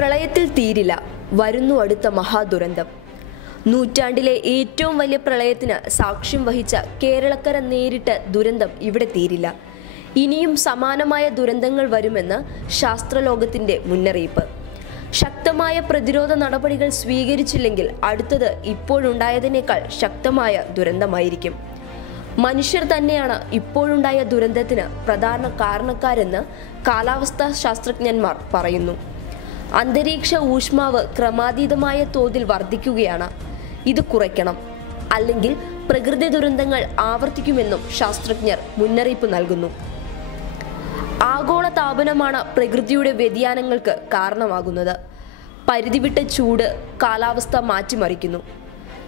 പ്രളയത്തിൽ തീരില്ല. വരുന്നു അടുത്ത മഹാദുരന്തം. നൂറ്റാണ്ടിലെ ഏറ്റവും വലിയ പ്രളയത്തിന് സാക്ഷ്യം വഹിച്ച കേരളക്കര നേരിട്ട ദുരന്തം ഇവിടെ തീരില്ല. ഇനിയും സമാനമായ ദുരന്തങ്ങൾ വരുമെന്ന് ശാസ്ത്രലോകത്തിന്റെ മുന്നറിയിപ്പ്. ശക്തമായ പ്രതിരോധ നടപടികൾ സ്വീകരിച്ചില്ലെങ്കിൽ അടുത്തത് ഇപ്പോഴുണ്ടായതിനേക്കാൾ ശക്തമായ ദുരന്തമായിരിക്കും. മനുഷ്യർ തന്നെയാണ് ഇപ്പോഴുണ്ടായ ദുരന്തത്തിന് പ്രധാന കാരണക്കാരെന്ന് കാലാവസ്ഥാ ശാസ്ത്രജ്ഞന്മാർ പറയുന്നു. അന്തരീക്ഷ ഊഷ്മാവ് ക്രമാതീതമായ തോതിൽ വർദ്ധിക്കുകയാണ്. ഇത് കുറയ്ക്കണം. അല്ലെങ്കിൽ പ്രകൃതി ദുരന്തങ്ങൾ ആവർത്തിക്കുമെന്നും ശാസ്ത്രജ്ഞർ മുന്നറിയിപ്പ് നൽകുന്നു. ആഗോള താപനമാണ് പ്രകൃതിയുടെ വ്യതിയാനങ്ങൾക്ക് കാരണമാകുന്നത്. പരിധിവിട്ട ചൂട് കാലാവസ്ഥ മാറ്റിമറിക്കുന്നു.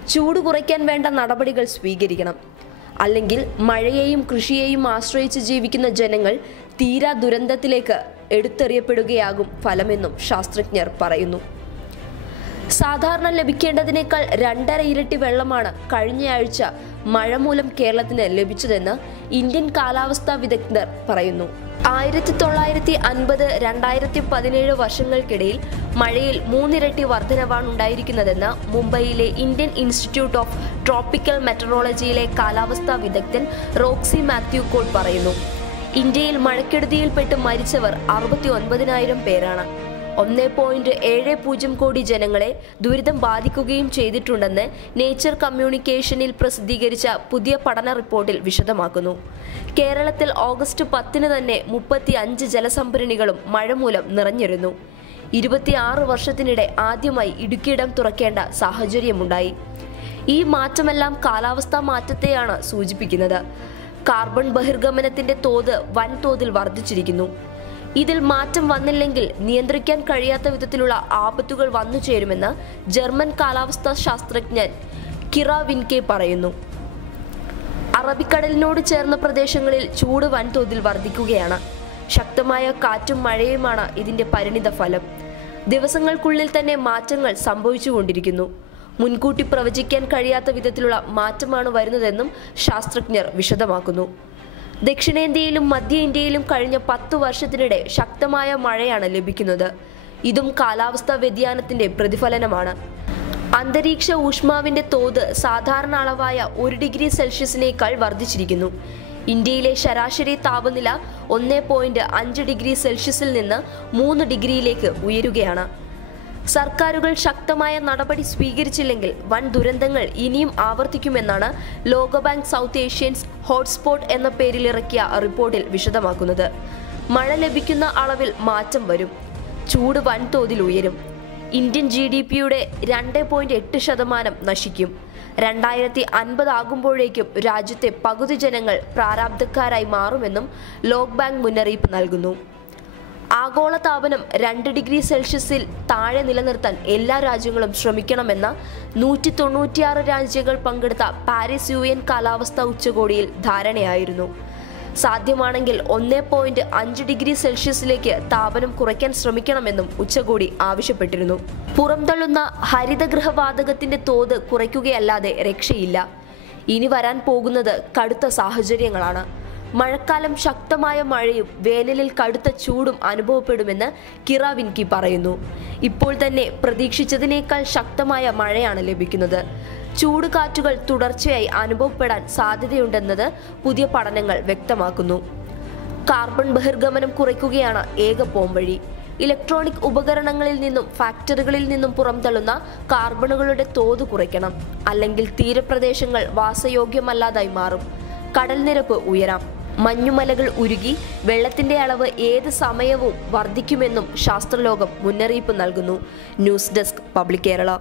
ചൂട് കുറയ്ക്കാൻ വേണ്ട നടപടികൾ സ്വീകരിക്കണം. അല്ലെങ്കിൽ മഴയെയും കൃഷിയെയും ആശ്രയിച്ച് ജീവിക്കുന്ന ജനങ്ങൾ തീരാ ദുരന്തത്തിലേക്ക് എടുത്തെറിയപ്പെടുകയാകും ഫലമെന്നും ശാസ്ത്രജ്ഞർ പറയുന്നു. സാധാരണ ലഭിക്കേണ്ടതിനേക്കാൾ രണ്ടര ഇരട്ടി വെള്ളമാണ് കഴിഞ്ഞയാഴ്ച മഴ മൂലം കേരളത്തിന് ലഭിച്ചതെന്ന് ഇന്ത്യൻ കാലാവസ്ഥാ വിദഗ്ധർ പറയുന്നു. ആയിരത്തി തൊള്ളായിരത്തി അൻപത് രണ്ടായിരത്തി പതിനേഴ് വർഷങ്ങൾക്കിടയിൽ മഴയിൽ മൂന്നിരട്ടി വർധനവാണ് ഉണ്ടായിരിക്കുന്നതെന്ന് മുംബൈയിലെ ഇന്ത്യൻ ഇൻസ്റ്റിറ്റ്യൂട്ട് ഓഫ് ട്രോപ്പിക്കൽ മെറ്ററോളജിയിലെ കാലാവസ്ഥാ വിദഗ്ധൻ റോക്സി മാത്യു കോൾ പറയുന്നു. ഇന്ത്യയിൽ മഴക്കെടുതിയിൽപ്പെട്ട് മരിച്ചവർ അറുപത്തി ഒൻപതിനായിരം പേരാണ്. ഒന്നേ പോയിന്റ് ഏഴ് പൂജ്യം കോടി ജനങ്ങളെ ദുരിതം ബാധിക്കുകയും ചെയ്തിട്ടുണ്ടെന്ന് നേച്ചർ കമ്മ്യൂണിക്കേഷനിൽ പ്രസിദ്ധീകരിച്ച പുതിയ പഠന റിപ്പോർട്ടിൽ വിശദമാക്കുന്നു. കേരളത്തിൽ ഓഗസ്റ്റ് പത്തിന് തന്നെ മുപ്പത്തി അഞ്ച് ജലസംഭരണികളും മഴ മൂലം നിറഞ്ഞിരുന്നു. ഇരുപത്തിയാറ് വർഷത്തിനിടെ ആദ്യമായി ഇടുക്കിയിടം തുറക്കേണ്ട സാഹചര്യമുണ്ടായി. ഈ മാറ്റമെല്ലാം കാലാവസ്ഥാ മാറ്റത്തെയാണ് സൂചിപ്പിക്കുന്നത്. കാർബൺ ബഹിർഗമനത്തിന്റെ തോത് വൻതോതിൽ വർദ്ധിച്ചിരിക്കുന്നു. ഇതിൽ മാറ്റം വന്നില്ലെങ്കിൽ നിയന്ത്രിക്കാൻ കഴിയാത്ത വിധത്തിലുള്ള ആപത്തുകൾ വന്നു ചേരുമെന്ന് ജർമ്മൻ കാലാവസ്ഥാ ശാസ്ത്രജ്ഞൻ കിറ വിൻകെ പറയുന്നു. അറബിക്കടലിനോട് ചേർന്ന പ്രദേശങ്ങളിൽ ചൂട് വൻതോതിൽ വർദ്ധിക്കുകയാണ്. ശക്തമായ കാറ്റും മഴയുമാണ് ഇതിന്റെ പരിണിത ഫലം ദിവസങ്ങൾക്കുള്ളിൽ തന്നെ മാറ്റങ്ങൾ സംഭവിച്ചുകൊണ്ടിരിക്കുന്നു. മുൻകൂട്ടി പ്രവചിക്കാൻ കഴിയാത്ത വിധത്തിലുള്ള മാറ്റമാണ് വരുന്നതെന്നും ശാസ്ത്രജ്ഞർ വിശദമാക്കുന്നു. ദക്ഷിണേന്ത്യയിലും മധ്യ ഇന്ത്യയിലും കഴിഞ്ഞ പത്തു വർഷത്തിനിടെ ശക്തമായ മഴയാണ് ലഭിക്കുന്നത്. ഇതും കാലാവസ്ഥാ വ്യതിയാനത്തിന്റെ പ്രതിഫലനമാണ്. അന്തരീക്ഷ ഊഷ്മാവിന്റെ തോത് സാധാരണ അളവായ ഒരു ഡിഗ്രി സെൽഷ്യസിനേക്കാൾ വർദ്ധിച്ചിരിക്കുന്നു. ഇന്ത്യയിലെ ശരാശരി താപനില ഒന്നേ പോയിന്റ് അഞ്ച് ഡിഗ്രി സെൽഷ്യസിൽ നിന്ന് മൂന്ന് ഡിഗ്രിയിലേക്ക് ഉയരുകയാണ്. സർക്കാരുകൾ ശക്തമായ നടപടി സ്വീകരിച്ചില്ലെങ്കിൽ വൻ ദുരന്തങ്ങൾ ഇനിയും ആവർത്തിക്കുമെന്നാണ് ലോകബാങ്ക് സൗത്ത് ഏഷ്യൻസ് ഹോട്ട്സ്പോട്ട് എന്ന പേരിലിറക്കിയ റിപ്പോർട്ടിൽ വിശദമാക്കുന്നത്. മഴ ലഭിക്കുന്ന അളവിൽ മാറ്റം വരും. ചൂട് വൻതോതിൽ ഉയരും. ഇന്ത്യൻ ജി ഡി പിയുടെ രണ്ട് പോയിന്റ് എട്ട് ശതമാനം നശിക്കും. രണ്ടായിരത്തി അൻപത് ആകുമ്പോഴേക്കും രാജ്യത്തെ പകുതി ജനങ്ങൾ പ്രാരാബ്ധക്കാരായി മാറുമെന്നും ലോക് ബാങ്ക് മുന്നറിയിപ്പ് നൽകുന്നു. ആഗോള താപനം രണ്ട് ഡിഗ്രി സെൽഷ്യസിൽ താഴെ നിലനിർത്താൻ എല്ലാ രാജ്യങ്ങളും ശ്രമിക്കണമെന്ന നൂറ്റി തൊണ്ണൂറ്റിയാറ് രാജ്യങ്ങൾ പങ്കെടുത്ത പാരീസ് യു എൻ കാലാവസ്ഥാ ഉച്ചകോടിയിൽ ധാരണയായിരുന്നു. സാധ്യമാണെങ്കിൽ ഒന്നേ പോയിന്റ് അഞ്ച് ഡിഗ്രി സെൽഷ്യസിലേക്ക് താപനം കുറയ്ക്കാൻ ശ്രമിക്കണമെന്നും ഉച്ചകോടി ആവശ്യപ്പെട്ടിരുന്നു. പുറംതള്ളുന്ന ഹരിതഗൃഹവാതകത്തിന്റെ തോത് കുറയ്ക്കുകയല്ലാതെ രക്ഷയില്ല. ഇനി വരാൻ പോകുന്നത് കടുത്ത സാഹചര്യങ്ങളാണ്. മഴക്കാലം ശക്തമായ മഴയും വേനലിൽ കടുത്ത ചൂടും അനുഭവപ്പെടുമെന്ന് കിറ വിൻകി പറയുന്നു. ഇപ്പോൾ തന്നെ പ്രതീക്ഷിച്ചതിനേക്കാൾ ശക്തമായ മഴയാണ് ലഭിക്കുന്നത്. ചൂട് കാറ്റുകൾ തുടർച്ചയായി അനുഭവപ്പെടാൻ സാധ്യതയുണ്ടെന്നത് പുതിയ പഠനങ്ങൾ വ്യക്തമാക്കുന്നു. കാർബൺ ബഹിർഗമനം കുറയ്ക്കുകയാണ് ഏക പോംവഴി. ഇലക്ട്രോണിക് ഉപകരണങ്ങളിൽ നിന്നും ഫാക്ടറികളിൽ നിന്നും പുറംതള്ളുന്ന കാർബണുകളുടെ തോത് കുറയ്ക്കണം. അല്ലെങ്കിൽ തീരപ്രദേശങ്ങൾ വാസയോഗ്യമല്ലാതായി മാറും. കടൽ നിരപ്പ് ഉയരാം. മഞ്ഞുമലകൾ ഉരുകി വെള്ളത്തിന്റെ അളവ് ഏത് സമയവും വർദ്ധിക്കുമെന്നും ശാസ്ത്രലോകം മുന്നറിയിപ്പ് നൽകുന്നു. News desk public Kerala.